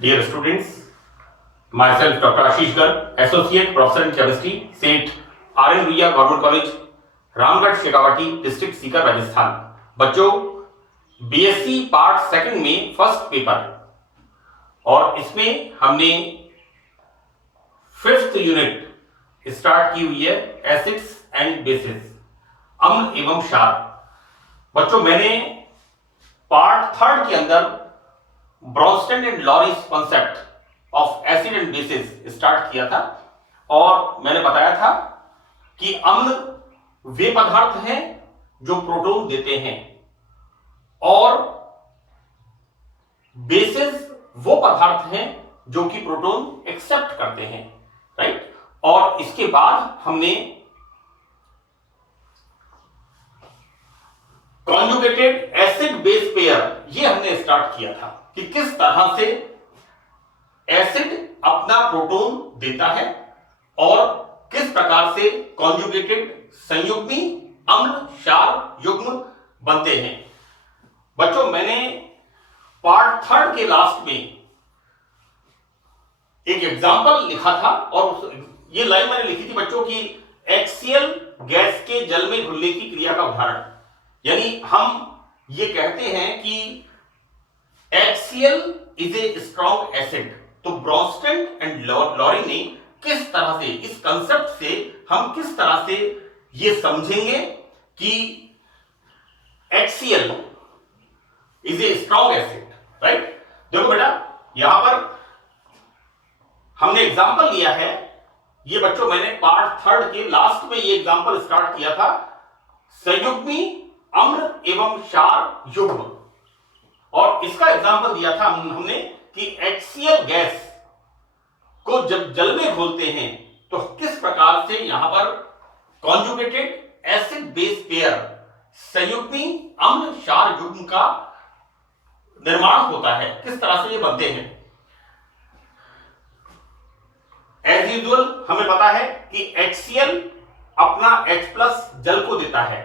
Dear students, myself Dr. Ashish Garg, Associate Professor in Chemistry, SET, RN Ruia Government College, Ramgarh Shekhawati, district Sikar, Rajasthan. बच्चों, BSc part second में first paper और इसमें हमने fifth unit start की हुई है, एसिड्स एंड बेसिस, अम्ल एवं क्षार। बच्चों, मैंने पार्ट थर्ड के अंदर Bronsted and Lowry's concept of acid and basis start किया था और मैंने बताया था कि अम्ल वे पदार्थ हैं जो प्रोटॉन देते हैं और बेसिस वो पदार्थ हैं जो कि प्रोटॉन एक्सेप्ट करते हैं, राइट। और इसके बाद हमने कॉन्जुगेटेड एसिड बेस पेयर ये हमने स्टार्ट किया था कि किस तरह से एसिड अपना प्रोटॉन देता है और किस प्रकार से कॉन्जुगेटेड संयुग्मी अम्ल क्षार युग्म बनते हैं। बच्चों, मैंने पार्ट थर्ड के लास्ट में एक एग्जांपल लिखा था और ये लाइन मैंने लिखी थी बच्चों की HCl गैस के जल में घुलने की क्रिया का उदाहरण। यानी हम ये कहते हैं कि HCl is a strong acid. तो ब्रोंस्टन एंड लॉरी ने किस तरह से इस कंसेप्ट से हम किस तरह से ये समझेंगे कि HCl is a strong acid, right. देखो बेटा, यहां पर हमने एग्जांपल लिया है। ये बच्चों मैंने पार्ट थर्ड के लास्ट में ये एग्जांपल स्टार्ट किया था, संयुग्मी अम्ल एवं क्षार युग्म। और इसका एग्जांपल दिया था हमने कि HCl गैस को जब जल में घोलते हैं तो किस प्रकार से यहां पर कॉन्जुगेटेड एसिड बेस पेयर संयुग्मी अम्ल क्षार युग्म का निर्माण होता है, किस तरह से ये बनते हैं। एज यूजुअल हमें पता है कि HCl अपना H+ जल को देता है,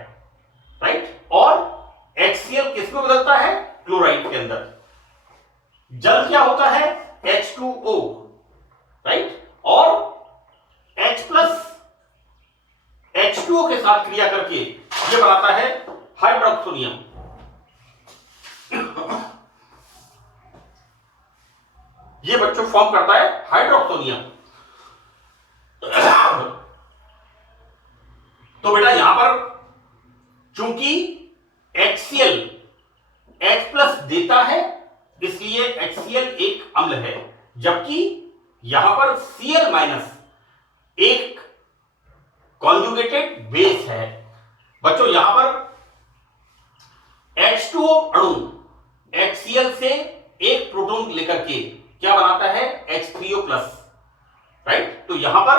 राइट। और HCl किस में बदलता है? क्लोराइड के अंदर। जल क्या होता है? H2O, right. और H+ H2O के साथ क्रिया करके ये बनाता है हाइड्रोक्सोनियम। ये बच्चों फॉर्म करता है हाइड्रोक्सोनियम। तो बेटा यहां पर चूंकि HCl H+ देता है इसलिए HCl एक अम्ल है, जबकि यहां पर Cl- एक कॉन्जुगेटेड बेस है। बच्चों यहां पर H2O अणु HCl से एक प्रोटॉन लेकर के क्या बनाता है? H3O+, right. तो यहां पर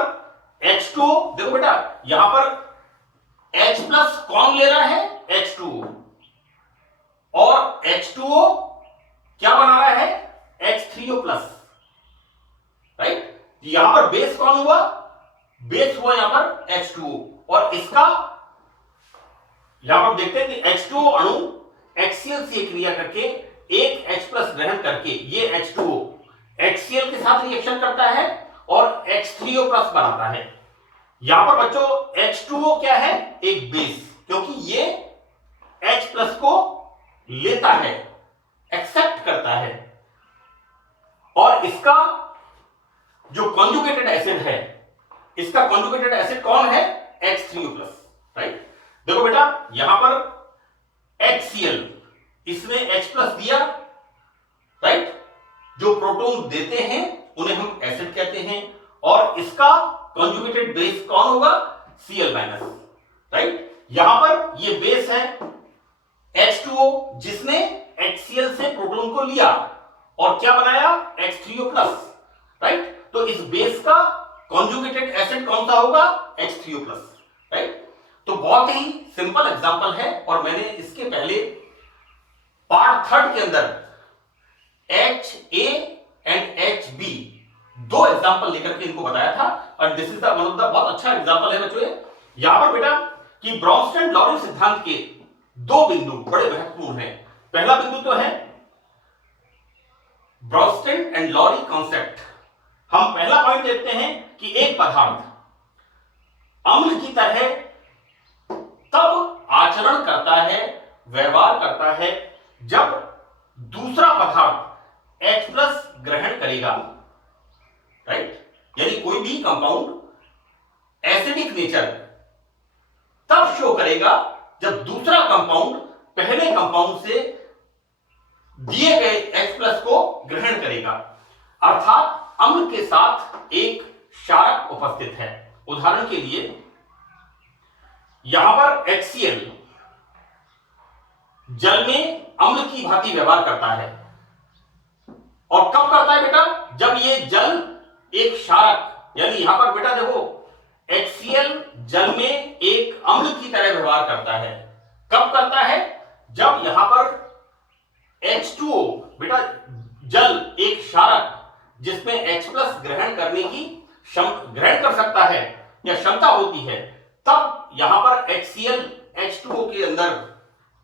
H2O, देखो बेटा यहां पर H+ कौन ले रहा है? H2O। और H2O क्या बना रहा है? H3O+, right. यहां पर बेस कौन हुआ? बेस हुआ यहां पर H2O। और इसका यहां पर देखते हैं कि H2O अणु HCl से क्रिया करके एक H+ ग्रहण करके ये H2O HCl के साथ रिएक्शन करता है और H3O+ बनाता है। यहां पर बच्चों H2O क्या है? एक बेस, क्योंकि ये H+ को लेता है, एक्सेप्ट करता है। और इसका जो कॉन्जुगेटेड एसिड है, इसका कॉन्जुगेटेड एसिड कौन है? H3O+, right. देखो बेटा यहां पर HCl, इसने H+ दिया, राइट। जो प्रोटॉन देते हैं उन्हें हम एसिड कहते हैं और इसका कॉन्जुगेटेड बेस कौन होगा? Cl-, right. यहां पर ये बेस है H2O जिसने HCl से प्रोटॉन को लिया और क्या बनाया? H3O+, right. तो इस बेस का कॉन्जुगेटेड एसिड कौन सा होगा? H3O+, right. तो बहुत ही सिंपल एग्जांपल है और मैंने इसके पहले पार्ट थर्ड के अंदर HA एंड HB दो एग्जांपल लेकर के इनको बताया था और this is the one of the बहुत अच्छा एग्जांपल है बच्चों। यहां पर बेटा कि ब्रोंस्टन लॉरी सिद्धांत के दो बिंदु बड़े महत्वपूर्ण हैं। पहला बिंदु तो है ब्रोंस्टन एंड लॉरी कॉन्सेप्ट। हम पहला पॉइंट देखते हैं कि एक पदार्थ अम्ल की तरह तब आचरण करता है, व्यवहार करता है, जब दूसरा पदार्थ H प्लस ग्रहण करेगा, राइट। यानी कोई भी कंपाउंड एसिडिक नेचर तब शो करेगा जब दूसरा कंपाउंड पहले कंपाउंड से दिए गए H प्लस को ग्रहण करेगा, अर्थात अम्ल के साथ एक क्षारक उपस्थित है। उदाहरण के लिए यहां पर HCl जल में अम्ल की भांति व्यवहार करता है, और कब करता है बेटा? जब ये जल एक क्षारक, यानी यहां पर बेटा देखो HCl जल में एक अम्ल की तरह व्यवहार करता है। कब करता है? जब यहां पर H2O बेटा जल एक क्षारक जिसमें H प्लस ग्रहण करने की ग्रहण कर सकता है या क्षमता होती है, तब यहां पर HCl H2O के अंदर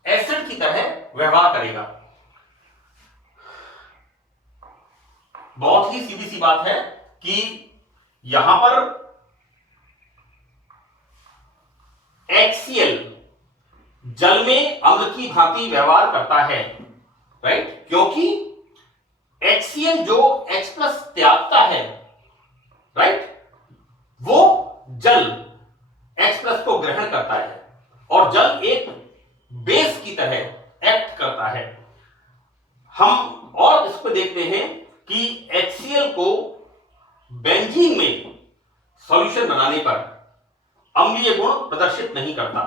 एसिड की तरह व्यवहार करेगा। बहुत ही सीधी सी बात है कि यहां पर HCl जल में अम्ल की भांति व्यवहार करता है, राइट, क्योंकि HCl जो H प्लस त्यागता है, राइट, वो जल H प्लस को ग्रहण करता है और जल एक बेस की तरह एक्ट करता है। हम और इस पर देखते हैं कि HCl को बेंजीन में सॉल्यूशन बनाने पर अम्लीय गुण प्रदर्शित नहीं करता,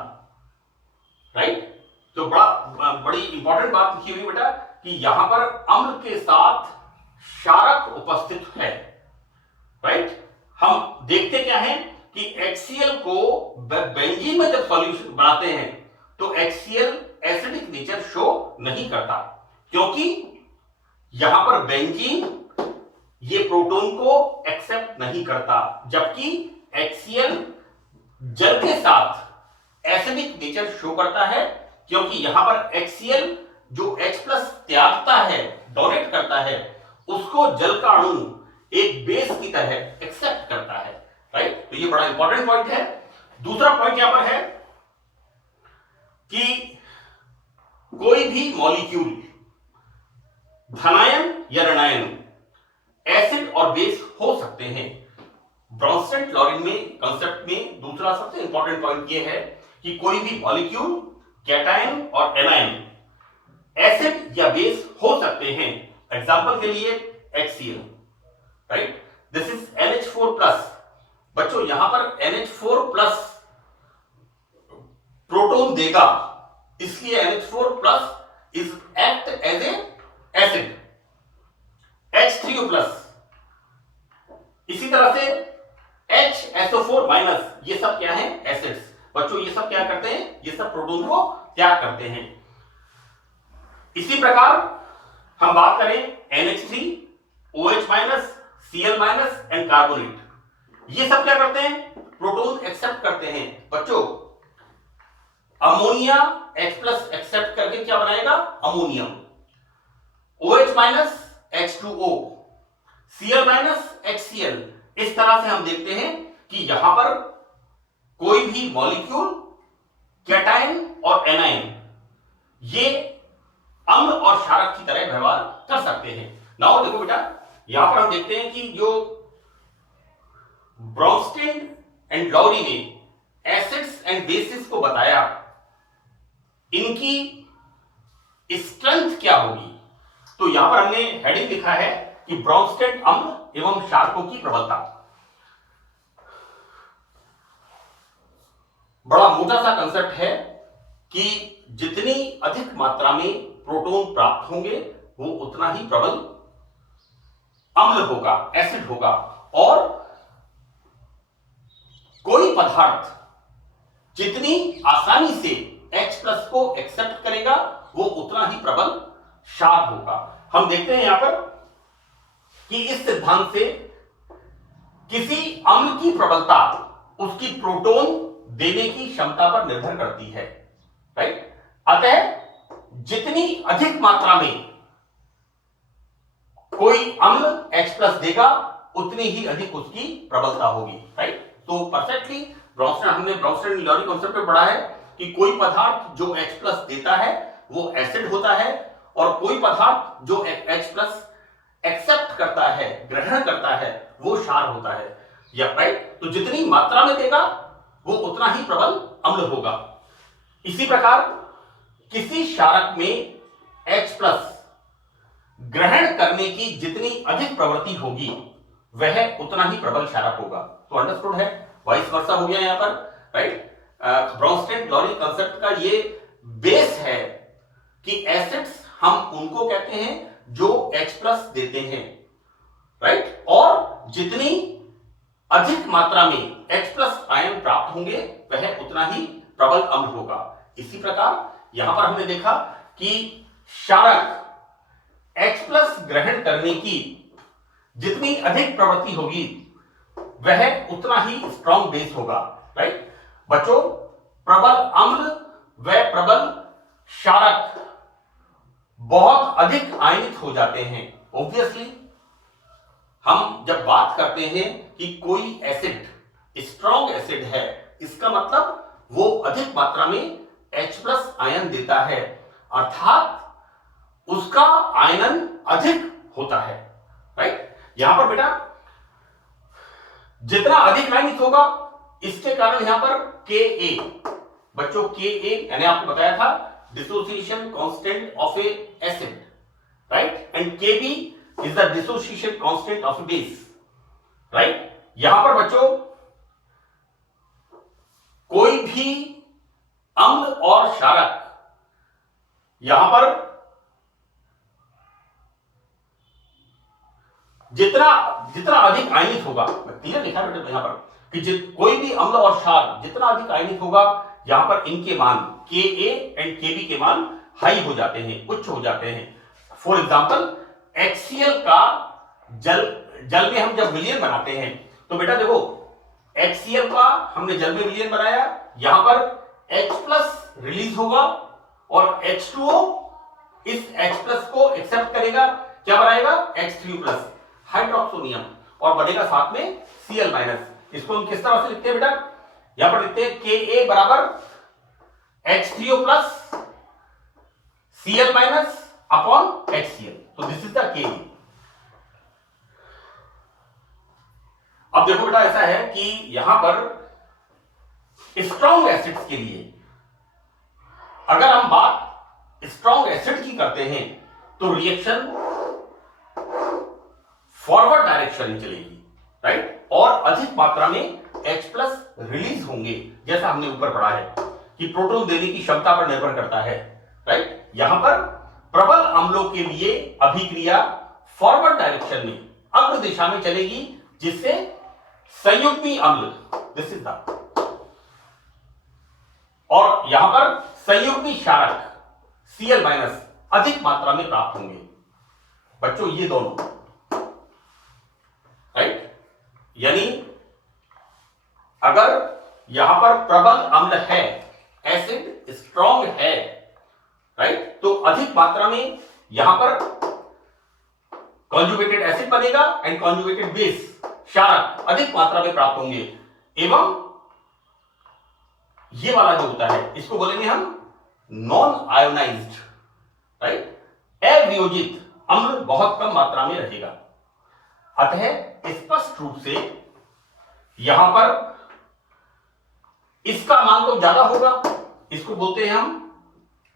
राइट। तो बड़ी इंपॉर्टेंट बात लिखी हुई बेटा कि यहां पर अम्ल के साथ क्षारक उपस्थित है, राइट। हम देखते क्या है कि HCl को बेंजीन में जब सॉल्यूशन बनाते हैं तो HCl एसिडिक नेचर शो नहीं करता, क्योंकि यहां पर बेंजीन ये प्रोटॉन को एक्सेप्ट नहीं करता, जबकि HCl जल के साथ एसिडिक नेचर शो करता है, क्योंकि यहां पर HCl जो H प्लस त्यागता है, डोनेट करता है, उसको जल का अणु एक बेस की तरह एक्सेप्ट करता है, राइट। तो ये बड़ा इंपॉर्टेंट पॉइंट है। दूसरा पॉइंट यहां पर है कि कोई भी मॉलिक्यूल धनायन या ऋणायन एसिड और बेस हो सकते हैं। ब्रॉन्स्टेड क्लोरीन में कंसेप्ट में दूसरा सबसे इंपॉर्टेंट पॉइंट यह है कि कोई भी मॉलिक्यूल कैटायन और एनायन एसिड या बेस हो सकते हैं। एग्जांपल के लिए HCl, right, this is NH4+। बच्चों यहां पर NH4+ प्रोटॉन देगा, इसलिए NH4+ is act as a acid. H3O+, इसी तरह से HSO4-, ये सब क्या है? एसिड्स। बच्चों ये सब क्या करते हैं? ये सब प्रोटॉन को त्याग करते हैं। इसी प्रकार हम बात करें NH3, OH-, Cl- and carbonate, ये सब क्या करते हैं? प्रोटॉन एक्सेप्ट करते हैं। बच्चों अमोनिया H+ एक्सेप्ट करके क्या बनाएगा? Ammonium. OH- H2O, Cl- HCl। इस तरह से हम देखते हैं कि यहां पर कोई भी मॉलिक्यूल कैटायन और एनायन ये अम्ल और क्षारक की तरह व्यवहार कर सकते हैं। नाउ देखो बेटा, यहां पर हम देखते हैं कि जो ब्रॉन्स्टेड एंड लॉरी ने एसिड्स एंड बेसिस को बताया, इनकी स्ट्रेंथ क्या होगी। तो यहां पर हमने हेडिंग लिखा है कि ब्रॉन्स्टेड अम्ल एवं क्षारकों की प्रबलता। बड़ा मोटा सा कंसेप्ट है कि जितनी अधिक मात्रा में प्रोटॉन प्राप्त होंगे वो उतना ही प्रबल अम्ल होगा, एसिड होगा, और कोई पदार्थ जितनी आसानी से H+ को एक्सेप्ट करेगा वो उतना ही प्रबल क्षार होगा। हम देखते हैं यहां पर कि इस सिद्धांत से किसी अम्ल की प्रबलता उसकी प्रोटॉन देने की क्षमता पर निर्भर करती है, राइट। अतः जितनी अधिक मात्रा में कोई अम्ल H प्लस देगा उतनी ही अधिक उसकी प्रबलता होगी, राइट। तो परफेक्टली हमने ब्राउनस्टेन-लॉरी कॉन्सेप्ट पे पढ़ा है कि कोई पदार्थ जो H प्लस देता है वो एसिड होता है और कोई पदार्थ जो H प्लस एक्सेप्ट करता है, ग्रहण करता है, वो क्षार होता है, या राइट। तो जितनी मात्रा में देगा वो उतना ही प्रबल अम्ल होगा। इसी प्रकार किसी क्षारक में H प्लस ग्रहण करने की जितनी अधिक प्रवृत्ति होगी वह उतना ही प्रबल क्षारक होगा। तो अंडरस्टूड है, वाइस वर्सा हो गया यहां पर, राइट। ब्राउनस्टेन-लॉरी कांसेप्ट का ये बेस है कि एसिड्स हम उनको कहते हैं जो H प्लस देते हैं, राइट, और जितनी अधिक मात्रा में H प्लस आयन प्राप्त होंगे वह उतना ही प्रबल अम्ल होगा। इसी प्रकार यहां पर हमने देखा कि क्षारक H प्लस ग्रहण करने की जितनी अधिक प्रवृत्ति होगी वह उतना ही स्ट्रॉन्ग बेस होगा, राइट। बच्चों, प्रबल अम्ल व प्रबल क्षारक बहुत अधिक आयनित हो जाते हैं। ऑब्वियसली हम जब बात करते हैं कि कोई एसिड स्ट्रॉन्ग एसिड है, इसका मतलब वो अधिक मात्रा में H प्लस आयन देता है, अर्थात उसका आयनन अधिक होता है, राइट। यहां पर बेटा जितना अधिक आयनित होगा इसके कारण यहां पर Ka, बच्चों Ka मैंने आपको बताया था dissociation constant of A acid, right, and Kb is the dissociation constant of A base, right. यहां पर बच्चों कोई भी अम्ल और क्षारक यहां पर जितना अधिक आयनित होगा, क्लियर लिखा है बेटा यहां पर कि कोई भी अम्ल और क्षार जितना अधिक आयनित होगा यहां पर इनके मान Ka एंड Kb के मान हाई हो जाते हैं, उच्च हो जाते हैं। फॉर एग्जांपल HCl का जल में हम जब विलयन बनाते हैं तो बेटा देखो HCl का हमने जल में विलयन बनाया, यहां पर H प्लस रिलीज होगा और H2O इस H प्लस को एक्सेप्ट करेगा, क्या बनाएगा H3O प्लस हाइड्रोक्सोनियम और बनेगा साथ में Cl माइनस। इसको हम किस तरह से लिखते हैं बेटा, यहां पर लिखते हैं Ka बराबर H3O plus Cl minus upon HCl, तो दिस इज द Ka। अब देखो बेटा ऐसा है कि यहां पर स्ट्रॉन्ग एसिड्स के लिए अगर हम बात स्ट्रॉन्ग एसिड की करते हैं तो रिएक्शन फॉरवर्ड डायरेक्शन में चलेगी, राइट, और अधिक मात्रा में H प्लस रिलीज होंगे, जैसा हमने ऊपर पढ़ा है कि प्रोटॉन देने की क्षमता पर निर्भर करता है, राइट। यहां पर प्रबल अम्लों के लिए अभिक्रिया फॉरवर्ड डायरेक्शन में अग्र दिशा में चलेगी, जिससे संयुग्मी अम्ल दिस इज द, और यहां पर संयुग्मी क्षारक Cl माइनस अधिक मात्रा में प्राप्त होंगे। बच्चों ये दोनों, राइट, यानी अगर यहां पर प्रबल अम्ल है, एसिड स्ट्रॉन्ग है, राइट, तो अधिक मात्रा में यहां पर कॉन्जुगेटेड एसिड बनेगा एंड कॉन्जुगेटेड बेस क्षारक अधिक मात्रा में प्राप्त होंगे, एवं ये वाला जो होता है इसको बोलेंगे हम नॉन आयोनाइज्ड, राइट, अवियोजित अम्ल बहुत कम मात्रा में रहेगा। अतः स्पष्ट रूप से यहां पर इसका मान तो ज्यादा होगा, इसको बोलते हैं हम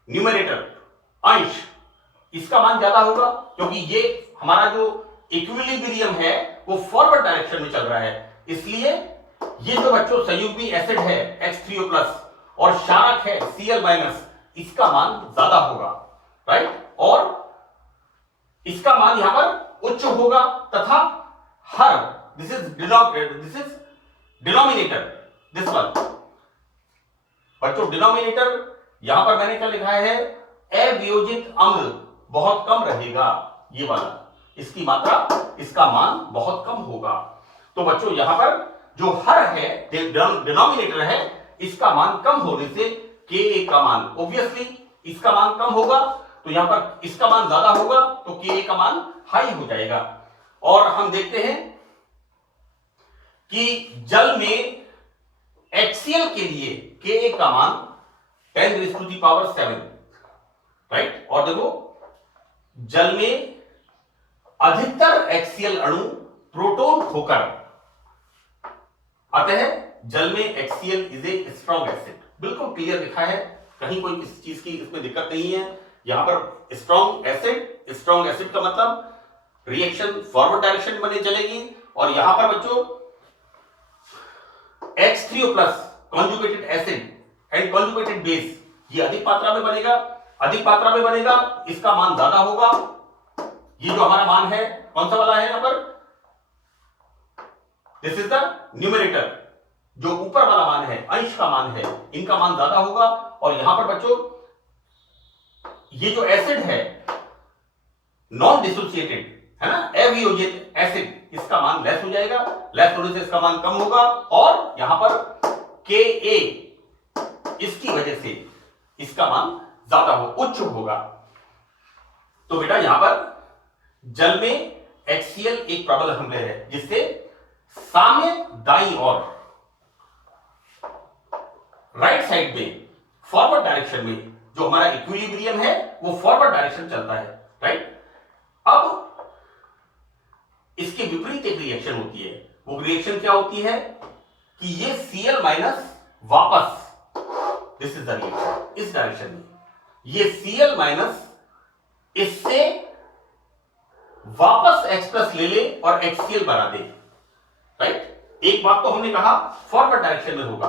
न्यूमरेटर, अंश, इसका मान ज्यादा होगा क्योंकि ये हमारा जो इक्विलिब्रियम है वो फॉरवर्ड डायरेक्शन में चल रहा है, इसलिए ये जो बच्चों संयुग्मी एसिड है H3O प्लस और क्षारक है Cl माइनस, इसका मान ज्यादा होगा, राइट, और इसका मान यहां पर उच्च होगा तथा her this is denominator, this one बच्चों डिनोमिनेटर यहां पर मैंने क्या लिखा है, अवियोजित अम्ल बहुत कम रहेगा, ये वाला इसकी मात्रा, इसका मान बहुत कम होगा। तो बच्चों यहां पर जो हर है डिनोमिनेटर है, इसका मान कम होने से Ka का मान ऑब्वियसली इसका मान कम होगा तो यहां पर इसका मान ज्यादा होगा तो Ka का मान हाई हो जाएगा। और हम देखते हैं कि जल में HCl के लिए Ka का मान 10⁻⁷, राइट। और देखो जल में अधिकतर HCl अणु प्रोटॉन खोकर, अतः जल में HCl is a strong acid. बिल्कुल क्लियर लिखा है, कहीं कोई किसी चीज की इसमें दिक्कत नहीं है। यहां पर स्ट्रॉन्ग एसिड का मतलब रिएक्शन फॉरवर्ड डायरेक्शन में बने चलेगी। और यहां पर बच्चों H3O plus conjugated acid and conjugated base ये अधिक मात्रा में बनेगा, इसका मान ज्यादा होगा। ये जो हमारा मान है कौन सा वाला है यहां पर, दिस इज द न्यूमरेटर, जो ऊपर वाला मान है, अंश का मान है, इनका मान ज्यादा होगा। और यहां पर बच्चों ये जो एसिड है नॉन डिसोसिएटेड है ना, अवियोजित एसिड, इसका मान लेस हो जाएगा, लेस होने से इसका मान कम होगा। और यहां पर Ka इसकी वजह से इसका मान ज्यादा उच्च होगा। तो बेटा यहां पर जल में HCl एक प्रबल हमले है, जिससे साम्य दाईं और राइट साइड में फॉरवर्ड डायरेक्शन में जो हमारा इक्विलिब्रियम है वो फॉरवर्ड डायरेक्शन चलता है, राइट। अब इसके विपरीत एक रिएक्शन होती है, वो रिएक्शन क्या होती है कि ये Cl माइनस वापस, दिस इज द रिएक्शन, इस डायरेक्शन में ये Cl माइनस इससे वापस H प्लस ले ले और HCl बना दे, राइट। एक बात तो हमने कहा फॉरवर्ड डायरेक्शन में होगा।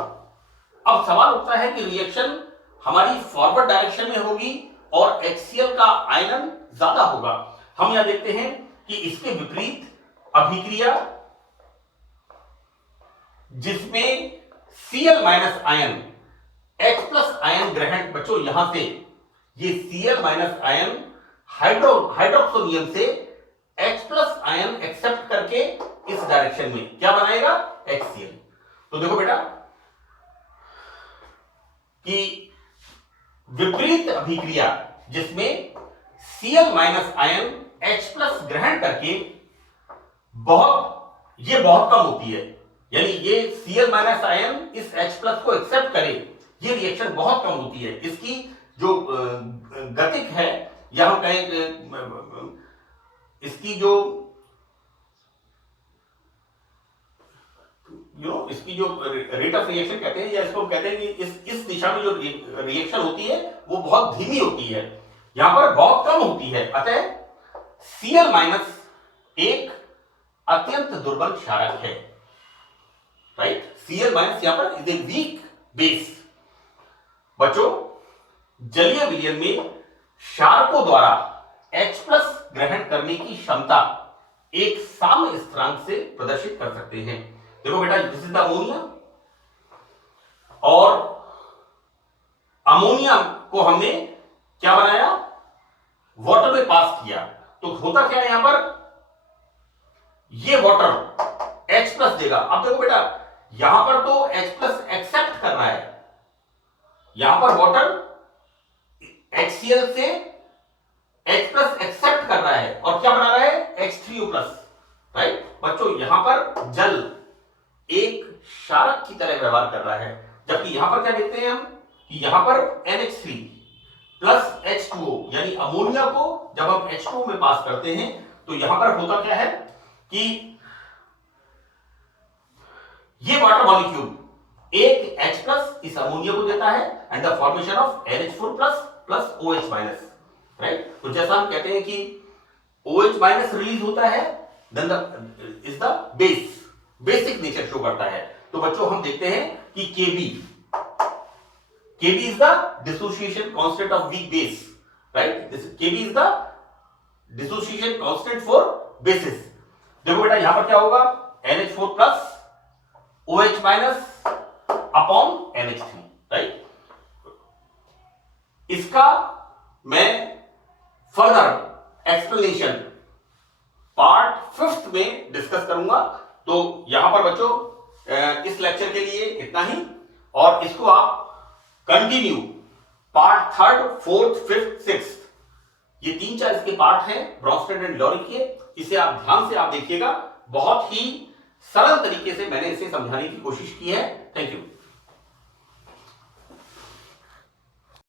अब सवाल उठता है कि रिएक्शन हमारी फॉरवर्ड डायरेक्शन में होगी और HCl का आयनन ज्यादा होगा। हम यहां देखते हैं कि इसके विपरीत अभिक्रिया जिसमें Cl minus ion H plus ion ग्रहण, बच्चों यहां से ये Cl माइनस आयन हाइड्रोक्सो नियम से H प्लस आयन एक्सेप्ट करके इस डायरेक्शन में क्या बनाएगा, HCl। तो देखो बेटा कि विपरीत अभिक्रिया जिसमें Cl minus ion H plus ग्रहण करके बहुत कम होती है, यानी ये Cl माइनस आयन इस H प्लस को एक्सेप्ट करे, ये रिएक्शन बहुत कम होती है। इसकी जो गतिक है या हम कहें इसकी जो इसकी जो रेट ऑफ रिएक्शन कहते हैं, या इसको कहते हैं कि इस दिशा में जो रिएक्शन होती है वो बहुत धीमी होती है, यहां पर बहुत कम होती है। अतः Cl माइनस एक अत्यंत दुर्बल क्षारक है, राइट। Cl माइनस यहां पर इज ए वीक बेस। बच्चों जलीय विलयन में क्षारकों द्वारा H प्लस ग्रहण करने की क्षमता एक साम्य स्थिरांक से प्रदर्शित कर सकते हैं। देखो बेटा दिस इज द अमोनिया, और अमोनिया को हमने क्या बनाया, वाटर में पास किया, तो होता क्या है यहां पर, ये वाटर H प्लस देगा। अब देखो बेटा यहां पर तो H प्लस एक्सेप्ट कर रहा है, यहां पर वाटर HCl से H प्लस एक्सेप्ट कर रहा है और क्या बना रहा है, H3O प्लस, राइट। बच्चों यहां पर जल एक क्षारक की तरह व्यवहार कर रहा है, जबकि यहां पर क्या देखते हैं हम कि यहां पर NH3 प्लस H2O यानी अमोनिया को जब हम H2O में पास करते हैं तो यहां पर होता क्या है कि ये वाटर मॉलिक्यूल एक H प्लस इस अमोनिया को देता है and the formation of NH4 plus plus OH minus, right. तो जैसा हम कहते हैं कि OH माइनस रिलीज होता है, then the is the basic nature show करता है। तो बच्चों हम देखते हैं कि Kb is the dissociation constant of weak base, right. This Kb is the dissociation constant for basis. देखो बेटा यहां पर क्या होगा, NH4 plus OH minus upon NH3, right. इसका मैं फर्दर एक्सप्लेनेशन पार्ट 5 में डिस्कस करूंगा। तो यहां पर बच्चों इस लेक्चर के लिए इतना ही, और इसको आप कंटिन्यू पार्ट 3, 4, 5, 6 ये 3-4 इसके पार्ट हैं ब्रॉन्स्टेड एंड लॉरी के। इसे आप ध्यान से आप देखिएगा, बहुत ही सरल तरीके से मैंने इसे समझाने की कोशिश की है। Thank you.